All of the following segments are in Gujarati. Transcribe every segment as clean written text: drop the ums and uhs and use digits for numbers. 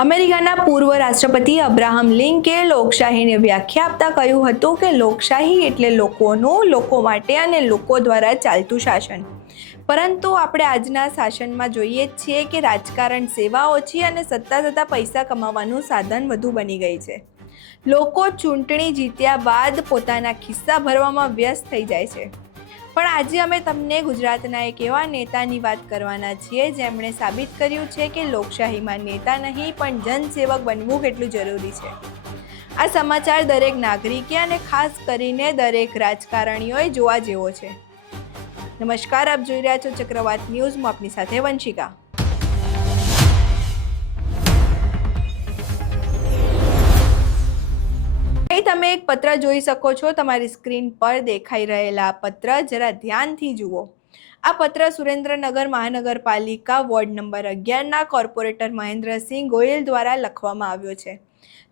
અમેરિકાના પૂર્વ રાષ્ટ્રપતિ અબ્રાહમ લિંકને લોકશાહીની વ્યાખ્યા આપતા કહ્યું હતું કે લોકશાહી એટલે લોકોનું, લોકો માટે અને લોકો દ્વારા ચાલતું શાસન. પરંતુ આપણે આજના શાસનમાં જોઈએ છીએ કે રાજકારણ સેવા ઓછી અને સત્તા તથા પૈસા કમાવાનું સાધન વધુ બની ગઈ છે. લોકો ચૂંટણી જીત્યા બાદ પોતાના ખિસ્સા ભરવામાં વ્યસ્ત થઈ જાય છે. પણ આજે અમે તમને ગુજરાતના એક એવા નેતાની વાત કરવાના છીએ જેમણે સાબિત કર્યું છે કે લોકશાહીમાં નેતા નહીં પણ જનસેવક બનવું કેટલું જરૂરી છે. આ સમાચાર દરેક નાગરિકે અને ખાસ કરીને દરેક રાજકારણીઓએ જોવા જેવો છે. નમસ્કાર, આપ જોઈ રહ્યા છો ચક્રવાત ન્યૂઝ. હું આપની સાથે વંશિકા. તમે એક પત્ર જોઈ શકો છો. તમારી સ્ક્રીન પર દેખાઈ રહેલા પત્ર જરા ધ્યાનથી જુઓ. આ પત્ર સુરેન્દ્રનગર મહાનગરપાલિકા વોર્ડ નંબર 11ના કોર્પોરેટર મહેન્દ્રસિંહ ગોયલ દ્વારા લખવામાં આવ્યો છે.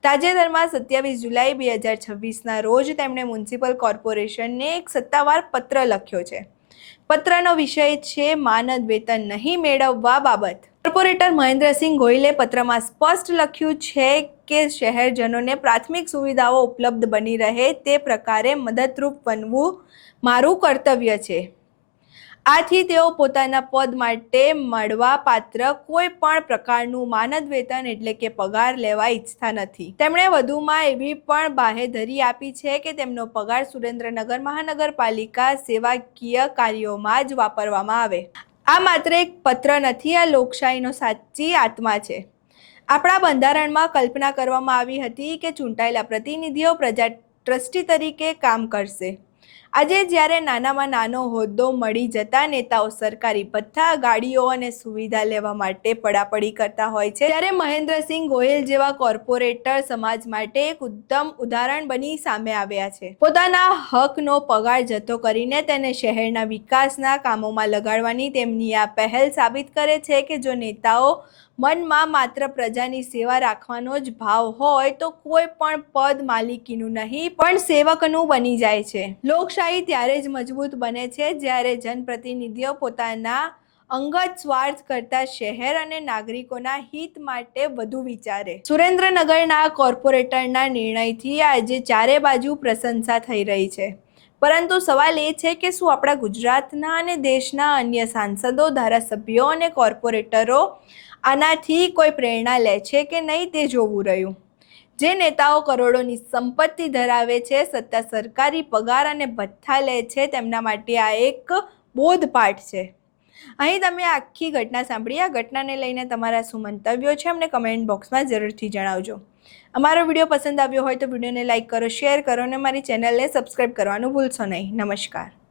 તાજેતરમાં 27 જુલાઈ 2026ના રોજ તેમણે મ્યુનિસિપલ કોર્પોરેશનને એક સત્તાવાર પત્ર લખ્યો છે. પત્રનો વિષય છે માનદ વેતન નહીં મેળવવા બાબત. કોર્પોરેટર મહેન્દ્રસિંહ ગોયલે પત્રમાં સ્પષ્ટ લખ્યું છે કે શહેરજનોને પ્રાથમિક સુવિધાઓ ઉપલબ્ધ બની રહે તે પ્રકારે મદદરૂપ બનવું મારું કર્તવ્ય છે. આથી તેઓ પોતાના પદ માટે મળવાપાત્ર કોઈ પણ પ્રકારનું માનદ વેતન એટલે કે પગાર લેવા ઈચ્છતા નથી. તેમણે વધુમાં એવી પણ બાહેધરી આપી છે કે તેમનો પગાર સુરેન્દ્રનગર મહાનગરપાલિકા સેવાકીય કાર્યોમાં જ વાપરવામાં આવે. આ માત્ર એક પત્ર નથી, આ લોકશાહીનો સાચી આત્મા છે. આપણા બંધારણમાં કલ્પના કરવામાં આવી હતી કે ચૂંટાયેલા પ્રતિનિધિઓ પ્રજા ટ્રસ્ટી તરીકે કામ કરશે. આજે જ્યારે નાનામાં નાનો હોદ્દો મળી જતા નેતાઓ સરકારી ભથ્થા, ગાડીઓ અને સુવિધા લેવા માટે પડાપડી કરતા હોય છે, ત્યારે મહેન્દ્રસિંહ ગોયલ જેવા કોર્પોરેટર સમાજ માટે એક ઉત્તમ ઉદાહરણ બની સામે આવ્યા છે. પોતાના હકનો પગાર જતો કરીને તેને શહેરના વિકાસના કામોમાં લગાડવાની તેમની આ પહેલ સાબિત કરે છે કે જો નેતાઓ મનમાં માત્ર પ્રજાની સેવા રાખવાનો જ ભાવ હોય તો કોઈ પણ પદ માલિકીનું નહીં પણ સેવકનું બની જાય છે. લોકશાહી ત્યારે જ મજબૂત બને છે જ્યારે જનપ્રતિનિધિઓ પોતાના અંગત સ્વાર્થ કરતા શહેર અને નાગરિકોના હિત માટે વધુ વિચારે. સુરેન્દ્રનગરના કોર્પોરેટરના નિર્ણયથી આજે ચારે બાજુ પ્રશંસા થઈ રહી છે. પરંતુ સવાલ એ છે કે શું આપણા ગુજરાતના અને દેશના અન્ય સાંસદો, ધારાસભ્યો અને કોર્પોરેટરો આનાથી કોઈ પ્રેરણા લે છે કે નહીં તે જોવું રહ્યું. જે નેતાઓ કરોડોની સંપત્તિ ધરાવે છે, સત્તા, સરકારી પગાર અને ભથ્થા લે છે, તેમના માટે આ એક બોધપાઠ છે. અહીં તમે આખી ઘટના સાંભળી. આ ઘટનાને લઈને તમારા શું મંતવ્યો છે અમને કમેન્ટ બોક્સમાં જરૂરથી જણાવજો. અમારો વિડીયો પસંદ આવ્યો હોય તો વિડીયોને લાઇક કરો, શેર કરો અને મારી ચેનલને સબસ્ક્રાઈબ કરવાનું ભૂલશો નહીં. નમસ્કાર.